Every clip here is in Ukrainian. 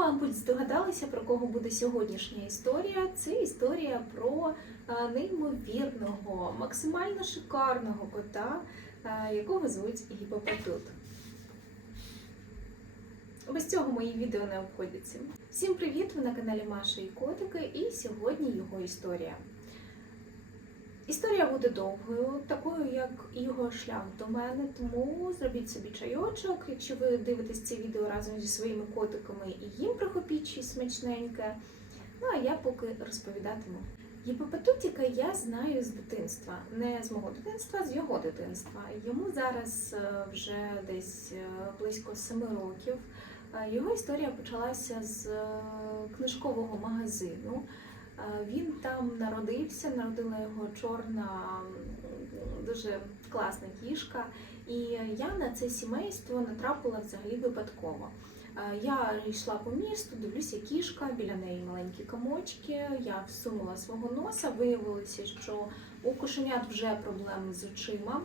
мабуть, здогадалися, про кого буде сьогоднішня історія. Це історія про неймовірного, максимально шикарного кота, якого звуть Гіпопотут. Без цього мої відео не обходяться. Всім привіт! Ви на каналі Маша і Котики, і сьогодні його історія. Історія буде довгою, такою як його шлях до мене, тому зробіть собі чайочок. Якщо ви дивитесь це відео разом зі своїми котиками і їм прихопіть щось смачненьке. Ну а я поки розповідатиму. Єпопетутіка я знаю з дитинства, не з мого дитинства, з його дитинства. Йому зараз е, вже десь е, близько семи років. Е, Його історія почалася з книжкового магазину. Він там народився, народила його чорна, дуже класна кішка. І я на це сімейство натрапила взагалі випадково. Я йшла по місту, дивлюся кішка, біля неї маленькі комочки. Я всунула свого носа, виявилося, що у кошенят вже проблеми з очима.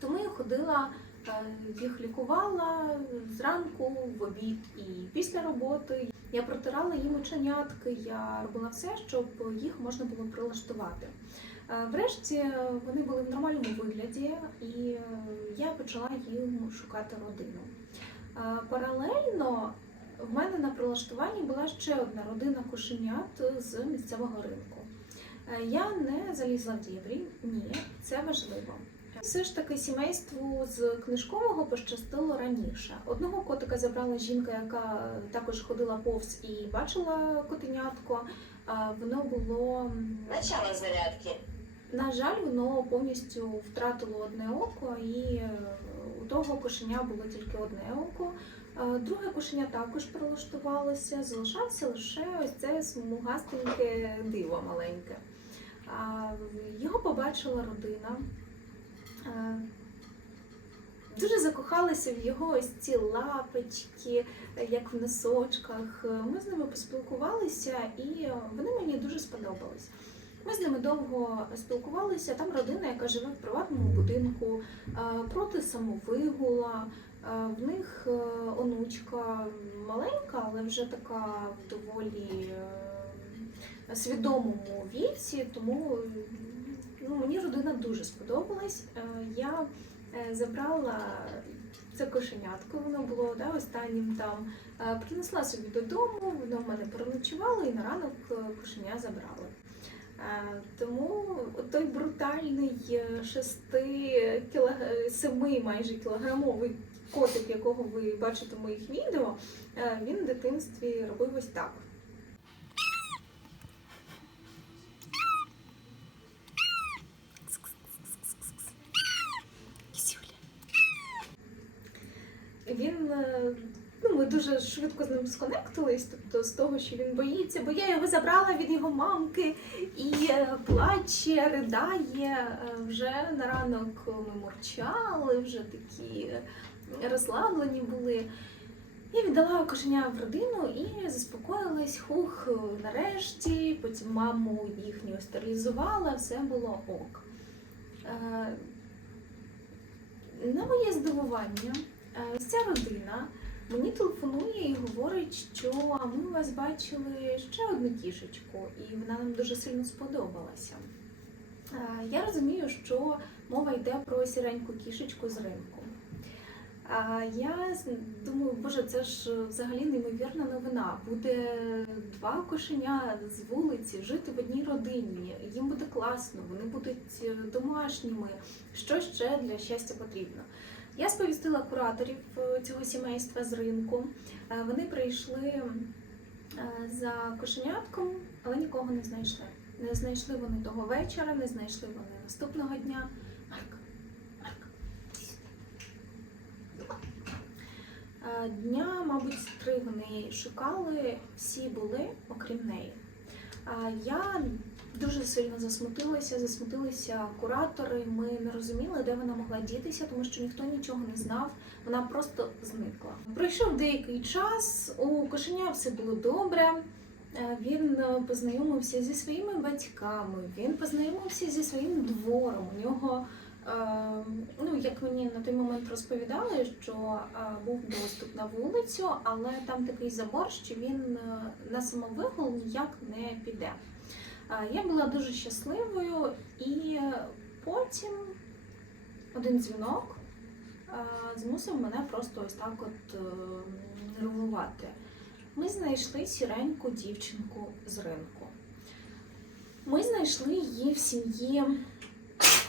Тому я ходила, е, їх лікувала зранку, в обід і після роботи. Я протирала їм оченятки, я робила все, щоб їх можна було прилаштувати. Е, Врешті е, вони були в нормальному вигляді, і е, я почала їм шукати родину. Паралельно в мене на прилаштуванні була ще одна родина кошенят з місцевого ринку. Я не залізла в дєбрі, ні, це важливо. Все ж таки сімейству з книжкового пощастило раніше. Одного котика забрала жінка, яка також ходила повз і бачила котенятко. Воно було Начало зарядки. на жаль, воно повністю втратило одне око, і е, у того кошеня було тільки одне око. Друге кошеня також прилаштувалося, залишався лише ось це смугастеньке диво маленьке. Його побачила родина. Е, Дуже закохалася в його ось ці лапочки, як в носочках. Ми з ними поспілкувалися, і вони мені дуже сподобались. Ми з ними довго спілкувалися. Там родина, яка живе в приватному будинку, е, проти самовигула. Е, В них онучка маленька, але вже така в доволі свідомому віці, тому ну, мені родина дуже сподобалась. Е, Я е, забрала це кошенятко, воно було да, останнім там. Е, Принесла собі додому, воно в мене переночувало і на ранок кошеня забрали. Е, Тому той брутальний е, шести кілог- семи майже кілограмовий котик, якого ви бачите в моїх відео, він в дитинстві робив ось так. Він е, ну, ми дуже швидко з ним сконектились, тобто з того, що він боїться, бо я його забрала від його мамки і е, плаче, ридає. Е, Вже на ранок ми мурчали, вже такі розслаблені були. Я віддала кошеня в родину і заспокоїлась. Хух, нарешті, потім маму їхню стерилізувала, все було ок. На моє здивування, е, ця родина мені телефонує і говорить, що ми у вас бачили ще одну кішечку, і вона нам дуже сильно сподобалася. Е, Я розумію, що мова йде про сіреньку кішечку з ринку. Я думаю, боже, це ж взагалі неймовірна новина. Буде два кошеня з вулиці жити в одній родині. Їм буде класно, вони будуть е, домашніми. Що ще для щастя потрібно? Я сповістила кураторів е, цього сімейства з ринку. Е, Вони прийшли е, за кошенятком, але нікого не знайшли. Не знайшли вони того вечора, не знайшли вони наступного дня. Марк, Марк, Дня, мабуть, три вони шукали, всі були, окрім неї. Я дуже сильно засмутилася, засмутилися куратори. Ми не розуміли, де вона могла дітися, тому що ніхто нічого не знав. Вона просто зникла. Пройшов деякий час, у кошеня все було добре. Е, Він е, познайомився зі своїми батьками, він познайомився зі своїм двором. У нього Е, ну, як мені на той момент розповідали, що був доступ на вулицю, але там такий забор, що він на самовигул ніяк не піде. Я була дуже щасливою, і потім один дзвінок змусив мене просто ось так от е, нервувати. Ми знайшли сіреньку дівчинку з ринку. Ми знайшли її в сім'ї.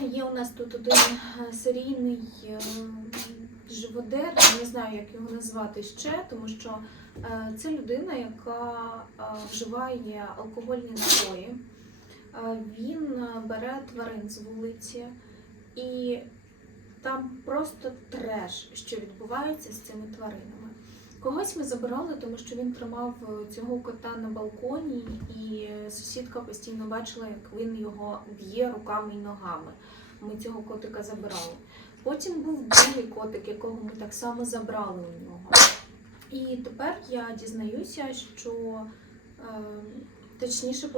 Є у нас тут один е, серійний е, живодер, не знаю, як його назвати ще, тому що це людина, яка е, вживає алкогольні напої. Е, Він е, бере тварин з вулиці, і там просто треш, що відбувається з цими тваринами. Когось ми забирали, тому що він тримав е, цього кота на балконі, і сусідка постійно бачила, як він його б'є руками і ногами. Ми цього котика забирали. Потім був другий котик, якого ми так само забрали у нього. І тепер я дізнаюся, що е, точніше,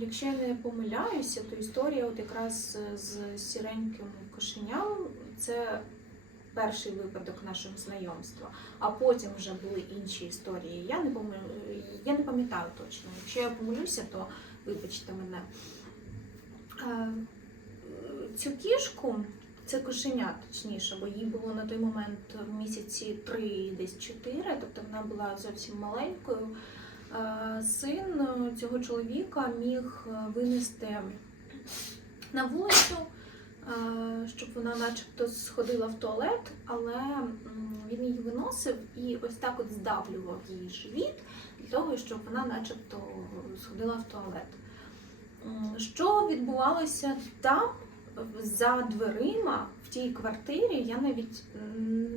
якщо я не помиляюся, то історія от якраз з сіреньким кошеням це перший випадок нашого знайомства, а потім вже були інші історії. Я не помилю, я не пам'ятаю точно. Якщо я помилюся, то вибачте мене. Е, Цю кішку, це кошеня, точніше, бо їй було на той момент в місяці три, десь чотири, тобто вона була зовсім маленькою. Е, Син цього чоловіка міг винести на вулицю, е, щоб вона начебто сходила в туалет, але він її виносив і ось так от здавлював її живіт для того, щоб вона начебто сходила в туалет. Що відбувалося там за дверима в тій квартирі, я навіть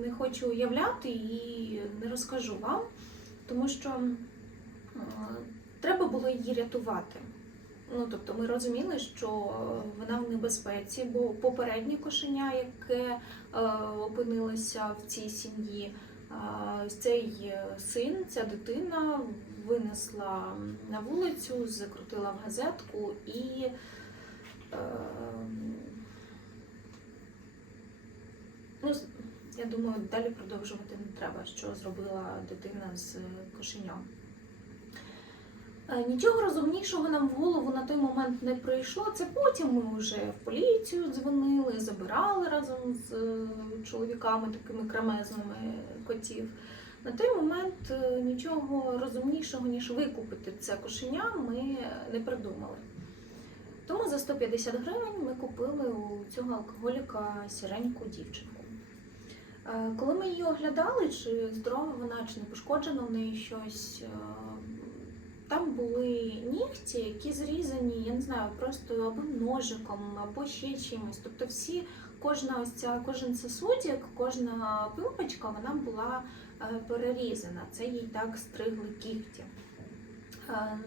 не хочу уявляти і не розкажу вам, тому що треба було її рятувати. Ну, тобто ми розуміли, що вона в небезпеці, бо попереднє кошеня, яке е, опинилося в цій сім'ї, е, цей е, син, ця дитина винесла на вулицю, закрутила в газетку і ну, я думаю, далі продовжувати не треба, що зробила дитина з кошеням. Е, Нічого розумнішого нам в голову на той момент не прийшло. Це потім ми вже в поліцію дзвонили, забирали разом з е, чоловіками такими кремезними котів. На той момент е, нічого розумнішого, ніж викупити це кошеня, ми не придумали. Тому за 150 гривень ми купили у цього алкоголіка сіреньку дівчинку. Е, Коли ми її оглядали, чи здорова вона, чи не пошкоджено в неї щось, е, там були нігті, які зрізані, я не знаю, просто або ножиком, або ще чимось. Тобто всі, кожна ось ця, кожен сосудик, кожна пилпочка, вона була е, перерізана. Це їй так стригли кігті.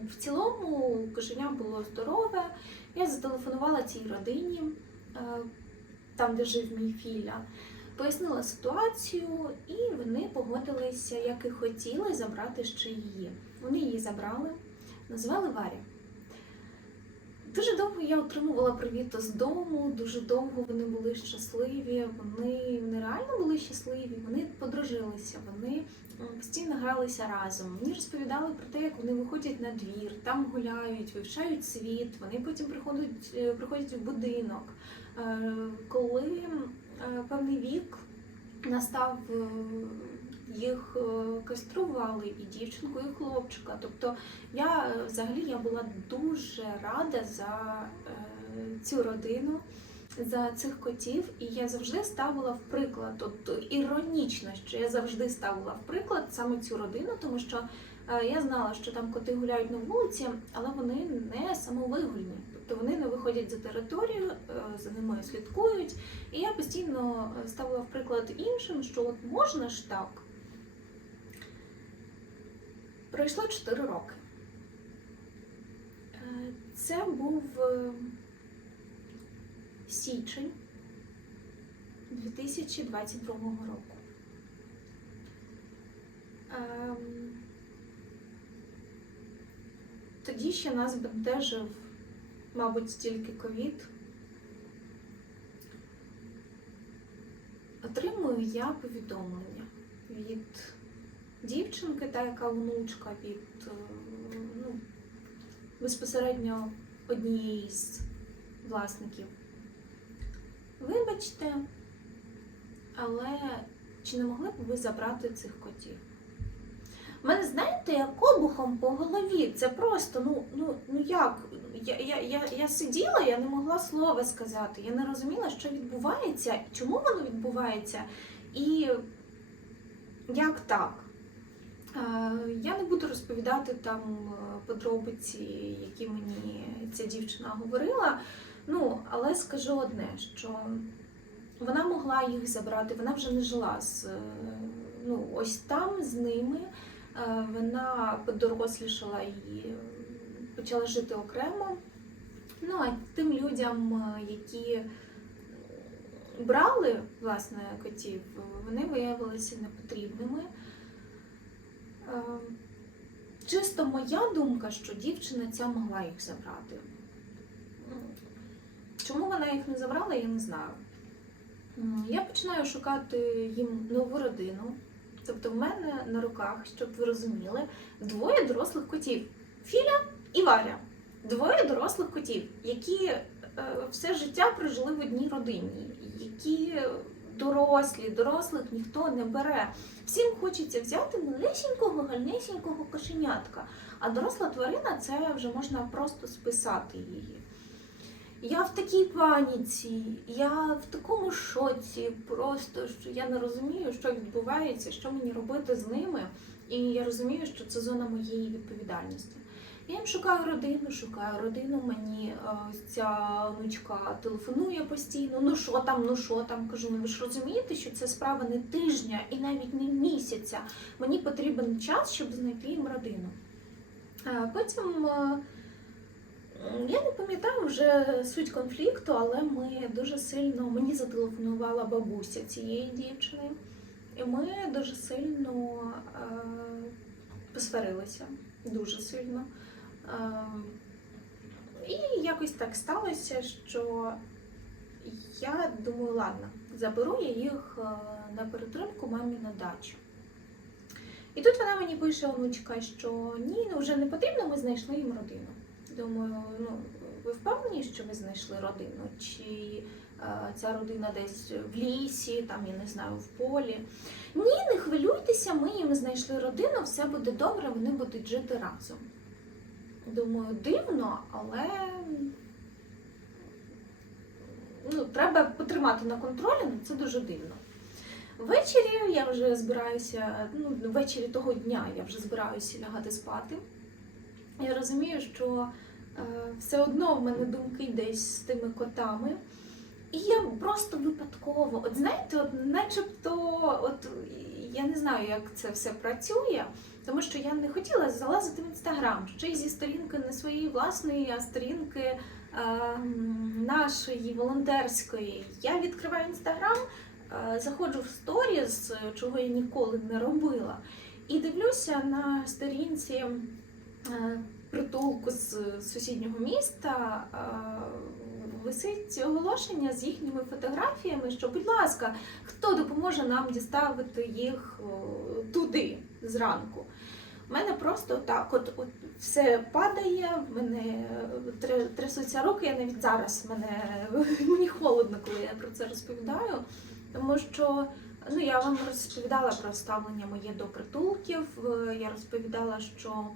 В цілому кошеня було здорове. Я зателефонувала цій родині, е, там, де жив мій Філя, пояснила ситуацію, і вони погодилися, як і хотіли, забрати ще її. Вони її забрали, назвали Варя. Дуже довго я отримувала привіт з дому, дуже довго вони були щасливі, вони нереально були щасливі, вони подружилися, вони постійно гралися разом. Мені розповідали про те, як вони виходять на двір, там гуляють, вивчають світ, вони потім приходять, е, приходять в будинок. Е, Коли е, певний вік настав, їх е, кастрували і дівчинку, і хлопчика. Тобто я е, взагалі я була дуже рада за е, цю родину, за цих котів, і я завжди ставила в приклад. От іронічно, що я завжди ставила в приклад саме цю родину, тому що я знала, що там коти гуляють на вулиці, але вони не самовигульні. Тобто вони не виходять за територію, за ними слідкують. І я постійно ставила в приклад іншим, що от можна ж так. Пройшло 4 роки. Е, Це був е, січень 2022 року. Ем, Тоді ще нас бентежив, мабуть, тільки ковід. отримую я повідомлення від дівчинки, та яка внучка від е, ну, безпосередньо однієї з власників. Вибачте, але чи не могли б ви забрати цих котів? У мене, знаєте, як обухом по голові. Це просто, ну, ну, ну як? Я, я, я, я сиділа, я не могла слова сказати. Я не розуміла, що відбувається, чому воно відбувається, і як так. Е, Я не буду розповідати там е, подробиці, які мені ця дівчина говорила. Ну, але скажу одне, що вона могла їх забрати, вона вже не жила з е, ну, ось там з ними. Вона подорослішала і почала жити окремо. Ну, а тим людям, які брали власне котів, вони виявилися непотрібними. Е, Чисто моя думка, що дівчина ця могла їх забрати. Чому вона їх не забрала, я не знаю. Я починаю шукати їм нову родину. Тобто в мене на руках, щоб ви розуміли, двоє дорослих котів. Філя і Валя. Двоє дорослих котів, які е, все життя прожили в одній родині, які дорослі, дорослих ніхто не бере. Всім хочеться взяти малесенького, гальнесенького кошенятка, а доросла тварина це вже можна просто списати її. Я в такій паніці, я в такому шоці, просто що я не розумію, що відбувається, що мені робити з ними. І я розумію, що це зона моєї відповідальності. Я їм шукаю родину, шукаю родину. Мені е, ось ця внучка телефонує постійно. Ну що там, ну що там? Кажу, ну ви ж розумієте, що це справа не тижня і навіть не місяця. Мені потрібен час, щоб знайти їм родину. Е, Потім е, я не пам'ятаю вже суть конфлікту, але ми дуже сильно мені зателефонувала бабуся цієї дівчини, і ми дуже сильно посварилися. Дуже сильно. Е, і якось так сталося, що я думаю, ладно, заберу я їх е, на перетримку мамі на дачу. І тут вона мені пише онучка, що ні, ну вже не потрібно, ми знайшли їм родину. Думаю, ну ви впевнені, що ви знайшли родину? Чи е, ця родина десь в лісі, там я не знаю, в полі? Ні, не хвилюйтеся, ми їм знайшли родину, все буде добре, вони будуть жити разом. Думаю, дивно, але ну, треба потримати на контролі, але це дуже дивно. Ввечері я вже збираюся, ну, ввечері того дня я вже збираюся лягати спати. Я розумію, що е, все одно в мене думки десь з тими котами. І я просто випадково, от знаєте, от начебто, от я не знаю, як це все працює, тому що я не хотіла залазити в інстаграм, ще й зі сторінки не своєї власної, а сторінки е, нашої волонтерської. Я відкриваю інстаграм, е, заходжу в сторіс, чого я ніколи не робила, і дивлюся на сторінці. е, Притулку з сусіднього міста е, висить оголошення з їхніми фотографіями, що, будь ласка, хто допоможе нам діставити їх е, туди зранку. У мене просто так, от, от все падає, в мене трясуться руки, я навіть зараз мене, мені холодно, коли я про це розповідаю. Тому що ну, я вам розповідала про ставлення моє до притулків, е, я розповідала, що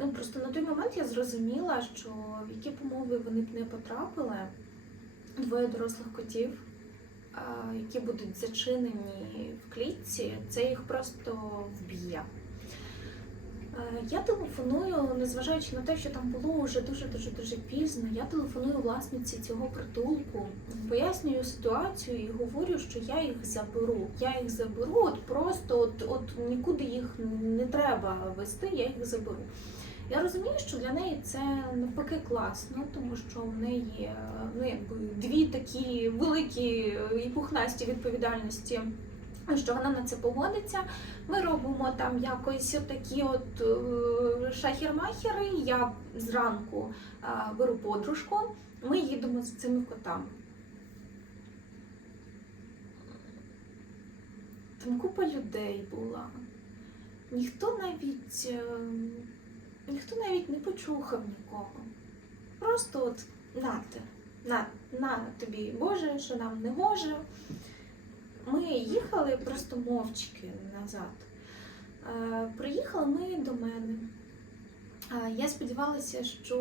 ну, просто на той момент я зрозуміла, що в які б вони б не потрапили, двоє дорослих котів, які будуть зачинені в клітці, це їх просто вб'є. Е, Я телефоную, незважаючи на те, що там було вже дуже дуже дуже пізно. Я телефоную власниці цього притулку, пояснюю ситуацію і говорю, що я їх заберу. Я їх заберу, от просто от, от нікуди їх не треба вести, я їх заберу. Я розумію, що для неї це навпаки класно, тому що в неї е, ну, якби дві такі великі і пухнасті відповідальності. Що вона на це погодиться. Ми робимо там якось такі от е, шахер-махери. Я зранку е, беру подружку, ми їдемо з цими котами. Там купа людей була. Ніхто навіть е, ніхто навіть не почухав нікого. Просто от нате, на, на тобі, Боже, що нам не гоже. Ми їхали просто мовчки назад. Е, Приїхали ми до мене. Е, Я сподівалася, що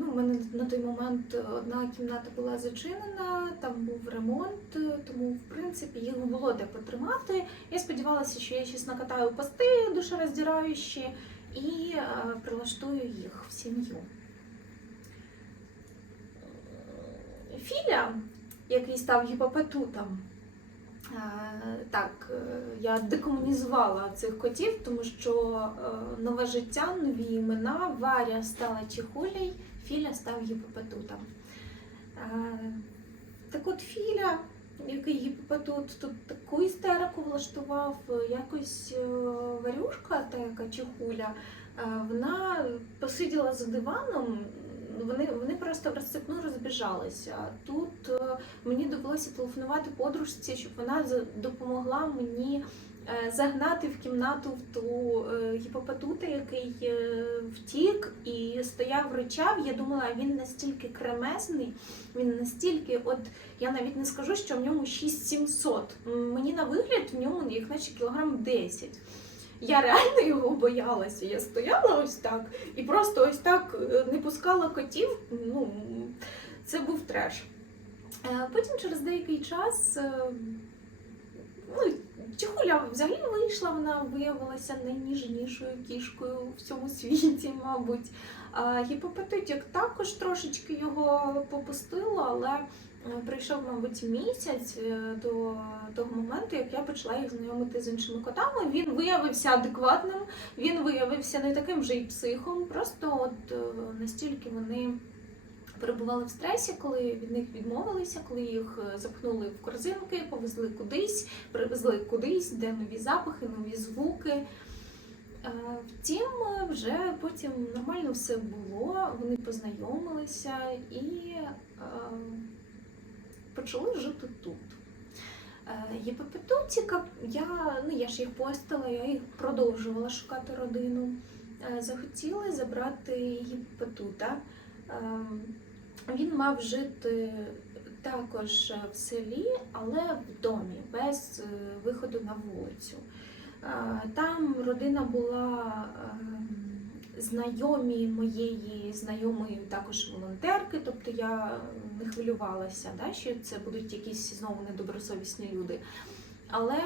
ну, у мене на той момент одна кімната була зачинена, там був ремонт, тому в принципі їх було де потримати. Я сподівалася, що я щось накатаю пости душероздираючі і е, прилаштую їх в сім'ю. Філя, який став гіпопетутом, е, так, е, я декомунізувала цих котів, тому що е, нове життя, нові імена. Варя стала Чехулей, Філя став гіпопетутом. Е, Так от Філя, який гіпопетут, тут таку істерику влаштував, е, якось е, Варюшка, та яка Чехуля, е, вона посиділа за диваном. Вони, вони просто в розбіжалися. Тут е, мені довелося телефонувати подружці, щоб вона допомогла мені е, загнати в кімнату в ту е, гіпопотута, який втік і стояв, ричав. Я думала, він настільки кремезний, він настільки, от я навіть не скажу, що в ньому 6700. М, Мені на вигляд в ньому їх наче кілограм 10. Я реально його боялася. Я стояла ось так і просто ось так е, не пускала котів. Ну, це був треш. Е, Потім через деякий час е, ну, Чехуля взагалі вийшла, вона виявилася найніжнішою кішкою в цьому світі, мабуть. Гіпопетитік також трошечки його попустило, але прийшов, мабуть, місяць е, до того моменту, як я почала їх знайомити з іншими котами. Він виявився адекватним, він виявився не таким вже й психом. Просто от е, настільки вони перебували в стресі, коли від них відмовилися, коли їх е, запхнули в корзинки, повезли кудись, привезли кудись, де нові запахи, нові звуки. Е, Втім, е, вже потім нормально все було, вони познайомилися і е, почали жити тут. Е, я, ну, я ж їх постила, я їх продовжувала шукати родину. Е, Захотіли забрати Єпипетута. Е, Він мав жити також в селі, але в домі, без виходу на вулицю. Там родина була ем, знайомі моєї знайомої також волонтерки, тобто я не хвилювалася, да, що це будуть якісь знову недобросовісні люди. Але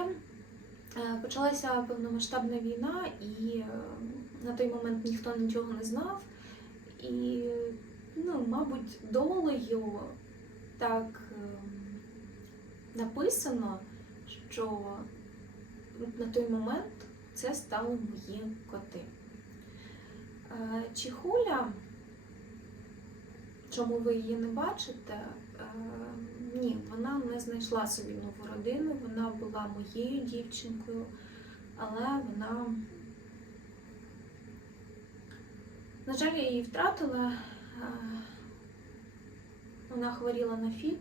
е, почалася повномасштабна війна, і е, на той момент ніхто нічого не знав. І, ну, мабуть, долею так ем, написано, що на той момент це стали мої коти. Е, Чіхуля, чому ви її не бачите? е, Ні, вона не знайшла собі нову родину, вона була моєю дівчинкою, але вона, на жаль, я її втратила. Е, Вона хворіла на ФІП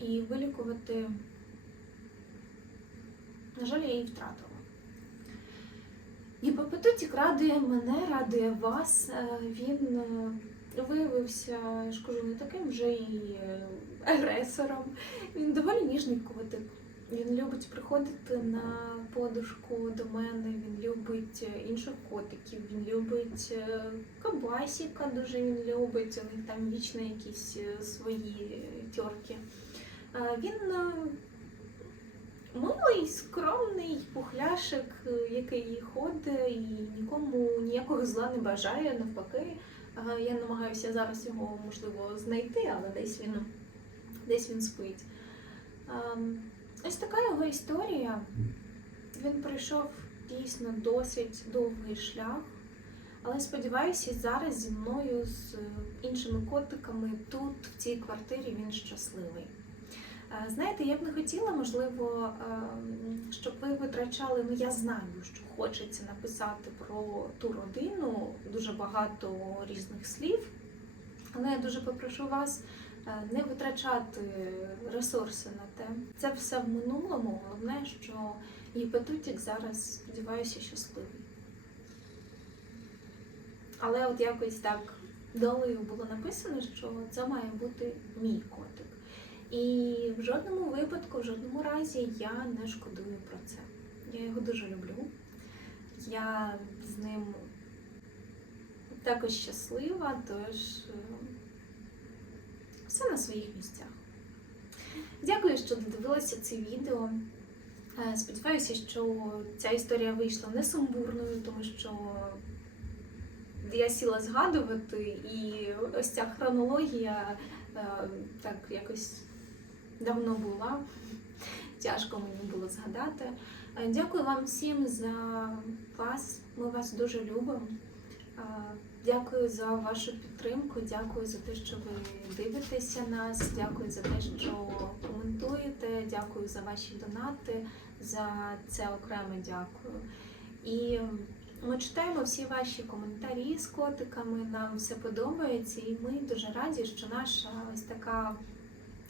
і вилікувати, на жаль, я її втратила. Гіпопетитік радує мене, радує вас. Е, Він е, виявився, я ж кажу, не таким вже і е, агресором. Він доволі ніжний котик. Він любить приходити на подушку до мене, він любить інших котиків, він любить кабасіка, дуже він любить, у них там вічно якісь свої тьорки. Він милий, скромний пухляшик, який ходить і нікому ніякого зла не бажає, навпаки. Я намагаюся зараз його можливо знайти, але десь він десь він спить. Ось така його історія. Він пройшов дійсно досить довгий шлях, але сподіваюся, зараз зі мною з іншими котиками тут, в цій квартирі, він щасливий. Е, Знаєте, я б не хотіла, можливо, ем, щоб ви витрачали, ну я знаю, що хочеться написати про ту родину, дуже багато різних слів. Але я дуже попрошу вас е, не витрачати ресурси на те. Це все в минулому. Головне, що гіпотутік зараз, сподіваюся, щасливий. Але от якось так долею було написано, що це має бути мій котик. І в жодному випадку, в жодному разі я не шкодую про це. Я його дуже люблю. Я з ним також щаслива, тож е, все на своїх місцях. Дякую, що додивилися це відео. Е, Сподіваюся, що ця історія вийшла не сумбурною, тому що я сіла згадувати, і ось ця хронологія е, так якось давно була. Тяжко мені було згадати. Е, Дякую вам всім за вас. Ми вас дуже любимо. Е, Дякую за вашу підтримку, дякую за те, що ви дивитеся нас, дякую за те, що коментуєте, дякую за ваші донати, за це окремо дякую. І ми читаємо всі ваші коментарі з котиками, нам все подобається, і ми дуже раді, що наша ось така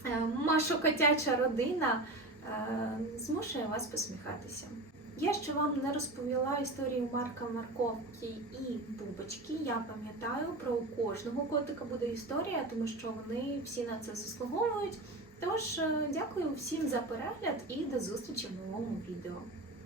е, машокотяча родина е, змушує вас посміхатися. Я ще вам не розповіла історію Марка Марковки і Бубочки. Я пам'ятаю, про кожного котика буде історія, тому що вони всі на це заслуговують. Тож, е, дякую всім за перегляд і до зустрічі в новому відео.